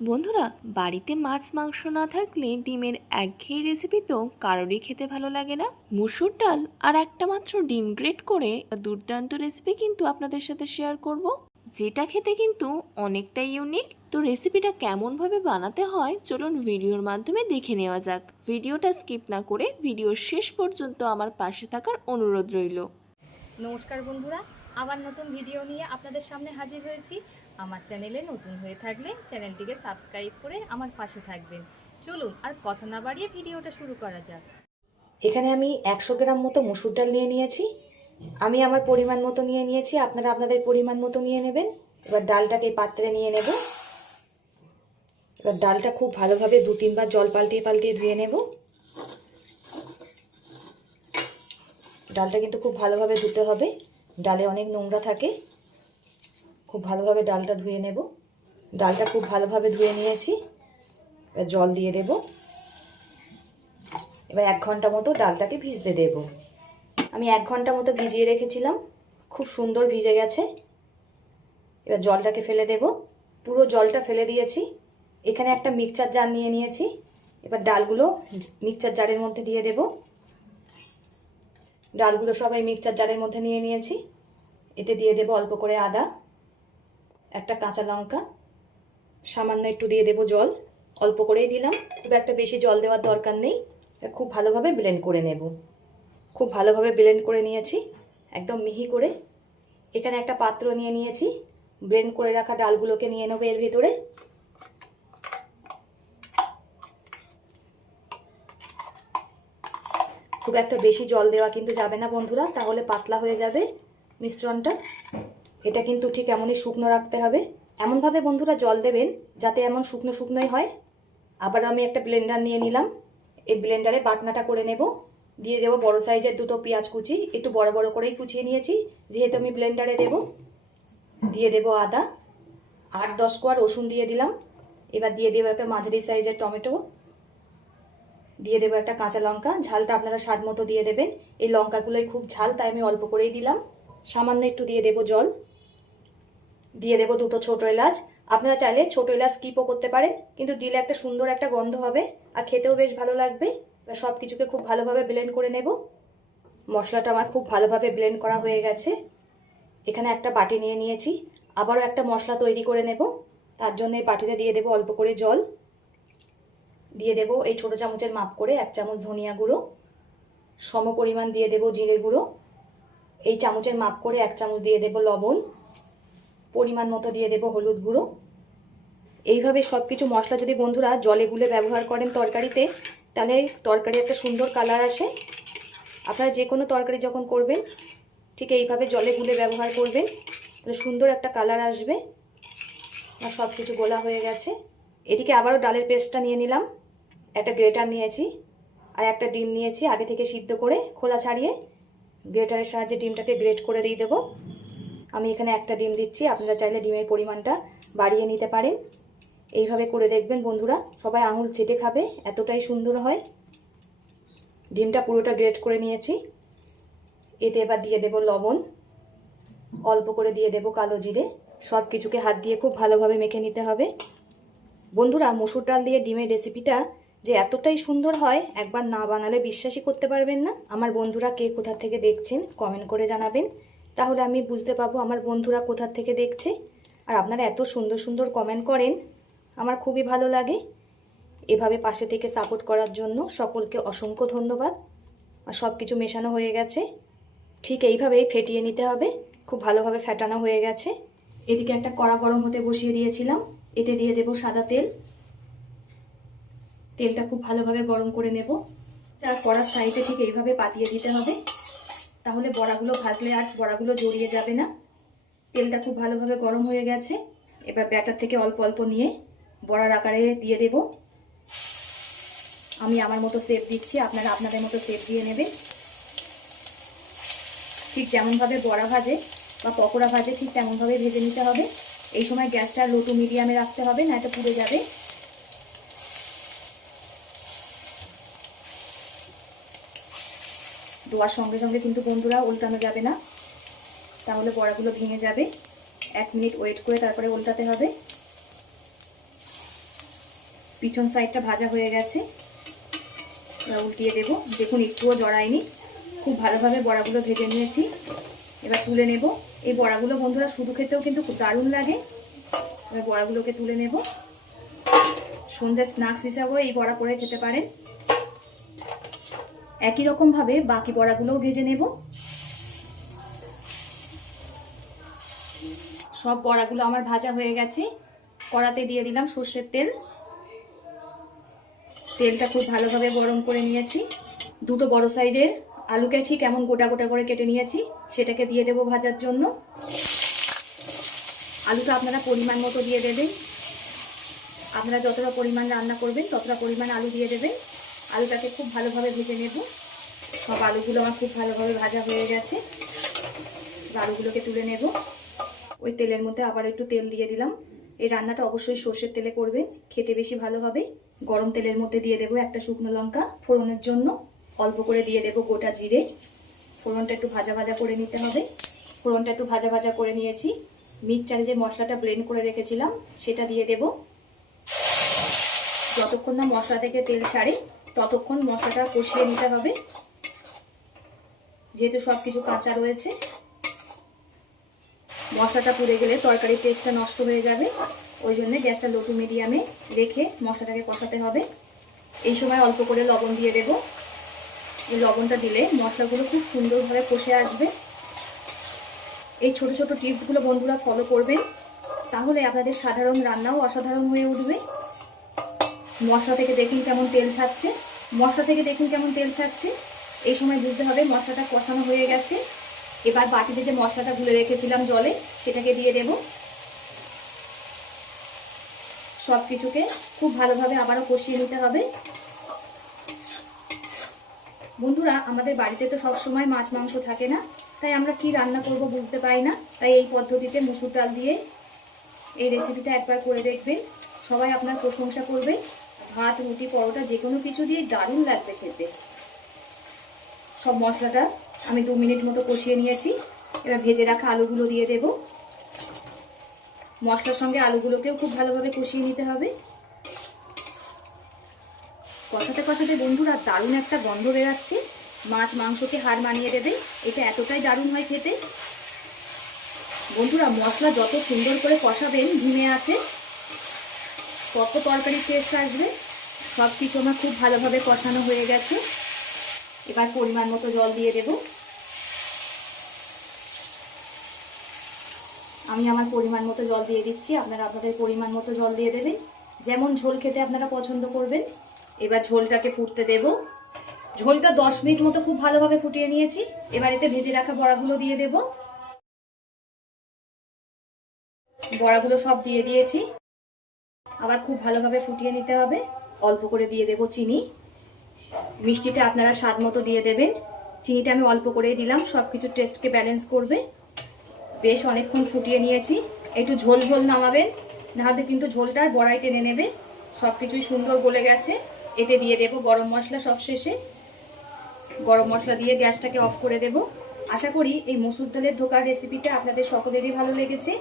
বন্ধুরা, বাড়িতে মাছ মাংস না থাকলে ডিমের একঘেয়ে রেসিপি তো কারোরই খেতে ভালো লাগে না। মুসুর ডাল আর একটা মাত্র ডিম গ্রেট করে দুর্দান্ত রেসিপি কিন্তু আপনাদের সাথে শেয়ার করব, যেটা খেতে কিন্তু অনেকটাই ইউনিক। তো রেসিপিটা কেমন ভাবে বানাতে হয় চলুন ভিডিওর মাধ্যমে দেখে নেওয়া যাক। ভিডিওটা স্কিপ না করে ভিডিওর শেষ পর্যন্ত আমার পাশে থাকার অনুরোধ রইল। নমস্কার বন্ধুরা, আবার নতুন ভিডিও নিয়ে আপনাদের সামনে হাজির হয়েছি। আমার চ্যানেলে নতুন হয়ে থাকলে চ্যানেলটিকে সাবস্ক্রাইব করে আমার পাশে থাকবেন। চলুন আর কথা না বাড়িয়ে ভিডিওটা শুরু করা যাক। এখানে আমি 100 গ্রাম মতো মসুর ডাল নিয়ে নিয়েছি। আমি আমার পরিমাণ মতো নিয়ে নিয়েছি, আপনারা আপনাদের পরিমাণ মতো নিয়ে নেবেন। এবার ডালটাকে এই পাত্রে নিয়ে নেব। এবার ডালটা খুব ভালোভাবে 2-3 বার জল পাল্টিয়ে পাল্টিয়ে ধুয়ে নেব। ডালটা কিন্তু খুব ভালোভাবে ধুতে হবে, ডালে অনেক নোংরা থাকে। খুব ভালোভাবে ডালটা ধুয়ে নেব। ডালটা খুব ভালোভাবে ধুয়ে নিয়েছি। এবার জল দিয়ে দেব। এবার 1 ঘন্টা মতো ডালটাকে ভিজতে দেব। আমি 1 ঘন্টা মতো ভিজিয়ে রেখেছিলাম, খুব সুন্দর ভিজে গেছে। এবার জলটাকে ফেলে দেব। পুরো জলটা ফেলে দিয়েছি। এখানে একটা মিক্সচার জার নিয়ে নিয়েছি। এবার ডালগুলো মিক্সচার জারের মধ্যে দিয়ে দেব। ডালগুলো সবাই মিক্সচার জারের মধ্যে নিয়ে নিয়েছি। এতে দিয়ে দেব অল্প করে আদা, একটা কাঁচা লঙ্কা, সামান্য একটু দিয়ে দেব জল। অল্প করেই দিলাম, খুব একটা বেশি জল দেওয়ার দরকার নেই। খুব ভালোভাবে ব্লেন্ড করে নেব। খুব ভালোভাবে ব্লেন্ড করে নিয়েছি, একদম মিহি করে। এখানে একটা পাত্র নিয়ে নিয়েছি, ব্লেন্ড করে রাখা ডালগুলোকে নিয়ে নেবো এর ভিতরে। খুব একটা বেশি জল দেওয়া কিন্তু যাবে না বন্ধুরা, তাহলে পাতলা হয়ে যাবে মিশ্রণটা। এটা কিন্তু ঠিক এমনই শুকনো রাখতে হবে। এমনভাবে বন্ধুরা জল দেবেন যাতে এমন শুকনো শুকনোই হয়। আবার আমি একটা ব্লেন্ডার নিয়ে নিলাম। এই ব্লেন্ডারে বাটনাটা করে নেব। দিয়ে দেবো বড় সাইজের 2টো পেঁয়াজ কুচি, একটু বড় বড় করেই কুচিয়ে নিয়েছি যেহেতু আমি ব্লেন্ডারে দেব। দিয়ে দেব আদা, 8-10 কোয়া রসুন দিয়ে দিলাম। এবার দিয়ে দেবো একটা মাঝারি সাইজের টমেটো, দিয়ে দেবো একটা কাঁচা লঙ্কা। ঝালটা আপনারা স্বাদ মতো দিয়ে দেবেন। এই লঙ্কাগুলোই খুব ঝাল, তাই আমি অল্প করেই দিলাম। সামান্য একটু দিয়ে দেবো জল। দিয়ে দেবো 2টো ছোটো এলাচ। আপনারা চাইলে ছোটো এলাচ স্কিপও করতে পারেন, কিন্তু দিলে একটা সুন্দর একটা গন্ধ হবে আর খেতেও বেশ ভালো লাগবে। এবার সব কিছুকে খুব ভালোভাবে ব্লেন্ড করে নেব। মশলাটা আমার খুব ভালোভাবে ব্লেন্ড করা হয়ে গেছে। এখানে একটা বাটি নিয়ে নিয়েছি, আবারও একটা মশলা তৈরি করে নেব। তার জন্য এই বাটিতে দিয়ে দেবো অল্প করে জল। দিয়ে দেবো এই ছোটো চামচের মাপ করে 1 চামচ ধনিয়া গুঁড়ো, সম পরিমাণ দিয়ে দেবো জিরে গুঁড়ো। এই চামচের মাপ করে 1 চামচ দিয়ে দেবো লবণ, পরিমাণ মতো দিয়ে দেবো হলুদ গুঁড়ো। এইভাবে সব কিছু মশলা যদি বন্ধুরা জলে গুলে ব্যবহার করেন তরকারিতে, তাহলে তরকারি একটা সুন্দর কালার আসে। আপনারা যে কোনো তরকারি যখন করবেন ঠিক এইভাবে জলে গুলে ব্যবহার করবেন, তাহলে সুন্দর একটা কালার আসবে। আর সব কিছু গোলা হয়ে গেছে। এদিকে আবারও ডালের পেস্টটা নিয়ে নিলাম। একটা গ্রেটার নিয়েছি আর একটা ডিম নিয়েছি আগে থেকে সিদ্ধ করে খোলা ছাড়িয়ে। গ্রেটারের সাহায্যে ডিমটাকে গ্রেট করে দিয়ে দেবো। আমি এখানে একটা ডিম দিচ্ছি, আপনারা চাইলে ডিমের পরিমাণটা বাড়িয়ে নিতে পারেন। এইভাবে করে দেখবেন বন্ধুরা, সবাই আঙুল চেটে খাবে, এতটাই সুন্দর হয়। ডিমটা পুরোটা গ্রেট করে নিয়েছি। এতে এবার দিয়ে দেব লবণ, অল্প করে দিয়ে দেব কালো জিরে। সব কিছুকে হাত দিয়ে খুব ভালোভাবে মেখে নিতে হবে। বন্ধুরা, মসুর ডাল দিয়ে ডিমের রেসিপিটা যে এতটাই সুন্দর হয়, একবার না বানালে বিশ্বাসই করতে পারবেন না। আমার বন্ধুরা কে কোথা থেকে দেখছেন কমেন্ট করে জানাবেন, তাহলে আমি বুঝতে পারবো আমার বন্ধুরা কোথা থেকে দেখছে। আর আপনারা এত সুন্দর সুন্দর কমেন্ট করেন, আমার খুবই ভালো লাগে। এভাবে পাশে থেকে সাপোর্ট করার জন্য সকলকে অসংখ্য ধন্যবাদ। আর সব কিছু মেশানো হয়ে গেছে, ঠিক এইভাবেই ফেটিয়ে নিতে হবে। খুব ভালোভাবে ফেটানো হয়ে গেছে। এদিকে একটা কড়া গরম হতে বসিয়ে দিয়েছিলাম, এতে দিয়ে দেব সাদা তেল। তেলটা খুব ভালোভাবে গরম করে নেব। আর কড়ার সাইডে ঠিক এইভাবে পাতিয়ে দিতে হবে, তাহলে বড়াগুলো ভাজলে আর বড়াগুলো জড়িয়ে যাবে না। তেলটা খুব ভালোভাবে গরম হয়ে গেছে। এবার ব্যাটার থেকে অল্প অল্প নিয়ে বড়ার আকারে দিয়ে দেব। আমি আমার মতো শেপ দিচ্ছি, আপনারা আপনাদের মতো শেপ দিয়ে নেবেন। ঠিক যেমনভাবে বড়া ভাজে বা পকোড়া ভাজে ঠিক তেমনভাবে ভেজে নিতে হবে। এই সময় গ্যাসটা লো টু মিডিয়ামে রাখতে হবে, না এটা পুড়ে যাবে। দেওয়ার সঙ্গে সঙ্গে কিন্তু বন্ধুরা উল্টানো যাবে না, তাহলে বড়াগুলো ভেঙে যাবে। 1 মিনিট ওয়েট করে তারপরে উল্টাতে হবে। পিছন সাইডটা ভাজা হয়ে গেছে, এবার উল্টিয়ে দেবো। দেখুন একটুও জড়ায়নি, খুব ভালোভাবে বড়াগুলো ভেজে নিয়েছি। এবার তুলে নেব। এই বড়াগুলো বন্ধুরা শুধু খেতেও কিন্তু খুব দারুণ লাগে। এবার বড়াগুলোকে তুলে নেব। সন্ধ্যার স্ন্যাক্স হিসাবেও এই বড়া করে খেতে পারেন। একই রকমভাবে বাকি বড়াগুলোও ভেজে নেব। সব বড়াগুলো আমার ভাজা হয়ে গেছে। কড়াতে দিয়ে দিলাম সর্ষের তেল। তেলটা খুব ভালোভাবে গরম করে নিয়েছি। দুটো বড় সাইজের আলুকে ঠিক এমন গোটা গোটা করে কেটে নিয়েছি, সেটাকে দিয়ে দেব ভাজার জন্য। আলুটা আপনারা পরিমাণ মতো দিয়ে দেবেন। আপনারা যতটা পরিমাণ রান্না করবেন ততটা পরিমাণ আলু দিয়ে দেবেন। আলুটাকে খুব ভালোভাবে ভেজে নেব। সব আলুগুলো আমার খুব ভালোভাবে ভাজা হয়ে গেছে। আলুগুলোকে তুলে নেব। ওই তেলের মধ্যে আবার একটু তেল দিয়ে দিলাম। এই রান্নাটা অবশ্যই সর্ষের তেলে করবেন, খেতে বেশি ভালো হবে। গরম তেলের মধ্যে দিয়ে দেবো একটা শুকনো লঙ্কা ফোড়নের জন্য। অল্প করে দিয়ে দেবো গোটা জিরে। ফোড়নটা একটু ভাজা ভাজা করে নিতে হবে। ফোড়নটা একটু ভাজা ভাজা করে নিয়েছি। মিক্সচারে যে মশলাটা ব্লেন্ড করে রেখেছিলাম সেটা দিয়ে দেব। যতক্ষণ না মশলা থেকে তেল ছাড়ে ততক্ষণ মশলাটা কষিয়ে নিতে হবে, যেহেতু সব কিছু কাঁচা রয়েছে। মশলাটা পুড়ে গেলে তরকারির টেস্টটা নষ্ট হয়ে যাবে, ওই জন্য গ্যাসটা লো টু মিডিয়ামে রেখে মশলাটাকে কষাতে হবে। এই সময় অল্প করে লবণ দিয়ে দেব। এই লবণটা দিলে মশলাগুলো খুব সুন্দরভাবে কষে আসবে। এই ছোট ছোট টিপসগুলো বন্ধুরা ফলো করবেন, তাহলে আপনাদের সাধারণ রান্নাও অসাধারণ হয়ে উঠবে। মশলা থেকে দেখুন কেমন তেল ছাড়ছে। মশলা থেকে দেখুন কেমন তেল ছাড়ছে। এই সময় বুঝতে হবে মশলাটা কষানো হয়ে গেছে। এবার বাটিতে যে মশলাটা গুলে রেখেছিলাম জলে, সেটাকে দিয়ে দেব। সব কিছুকে খুব ভালোভাবে আবারও কষিয়ে নিতে হবে। বন্ধুরা, আমাদের বাড়িতে তো সব সময় মাছ মাংস থাকে না, তাই আমরা কি রান্না করব বুঝতে পারি না। তাই এই পদ্ধতিতে মুসুর ডাল দিয়ে এই রেসিপিটা একবার করে দেখবেন, সবাই আপনার প্রশংসা করবে। ভাত, রুটি, পরোটা যে কোনো কিছু দিয়ে দারুণ লাগবে খেতে। সব মশলাটা আমি 2 মিনিট মতো কষিয়ে নিয়েছি। এবার ভেজে রাখা আলুগুলো দিয়ে দেব। মশলার সঙ্গে আলুগুলোকেও খুব ভালোভাবে কষিয়ে নিতে হবে। কষাতে কষাতে বন্ধুরা দারুণ একটা গন্ধ বেরাচ্ছে। মাছ মাংসকে হার মানিয়ে দেবে, এটা এতটাই দারুণ হয় খেতে। বন্ধুরা, মশলা যত সুন্দর করে কষাবেন ধিমে আছে, তত তরকারির টেস্ট আসবে। সব কিছু আমার খুব ভালোভাবে কষানো হয়ে গেছে। এবার পরিমাণ মতো জল দিয়ে দেব। আমি আমার পরিমাণ মতো জল দিয়ে দিচ্ছি, আপনারা আপনাদের পরিমাণ মতো জল দিয়ে দেবেন, যেমন ঝোল খেতে আপনারা পছন্দ করবেন। এবার ঝোলটাকে ফুটতে দেব। ঝোলটা 10 মিনিট মতো খুব ভালোভাবে ফুটিয়ে নিয়েছি। এবার এতে ভেজে রাখা বড়াগুলো দিয়ে দেব। বড়াগুলো সব দিয়ে দিয়েছি। আবার খুব ভালোভাবে ফুটিয়ে নিতে হবে। অল্প করে দিয়ে দেব চিনি। মিষ্টিটা আপনারা স্বাদ মতো দিয়ে দেবেন। চিনিটা আমি অল্প করেই দিলাম, সব কিছু টেস্টকে ব্যালেন্স করবে। বেশ অনেকক্ষণ ফুটিয়ে নিয়েছি। একটু ঝোল ঝোল নামাবেন, নাহলে কিন্তু ঝোলটা বড়াই টেনে নেবে। সব কিছুই সুন্দর গলে গেছে। এতে দিয়ে দেব গরম মশলা সব শেষে। গরম মশলা দিয়ে গ্যাসটাকে অফ করে দেব। আশা করি এই মসুর ডালের ধোকার রেসিপিটা আপনাদের সকলেরই ভালো লেগেছে।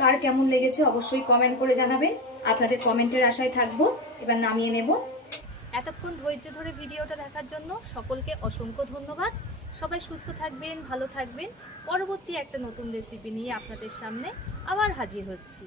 কার কেমন লেগেছে অবশ্যই কমেন্ট করে জানাবেন। আপনাদের কমেন্টের আশায় থাকবো। এবার নামিয়ে নেব। এতক্ষণ ধৈর্য ধরে ভিডিওটা দেখার জন্য সকলকে অসংখ্য ধন্যবাদ। সবাই সুস্থ থাকবেন, ভালো থাকবেন। পরবর্তী একটা নতুন রেসিপি নিয়ে আপনাদের সামনে আবার হাজির হচ্ছি।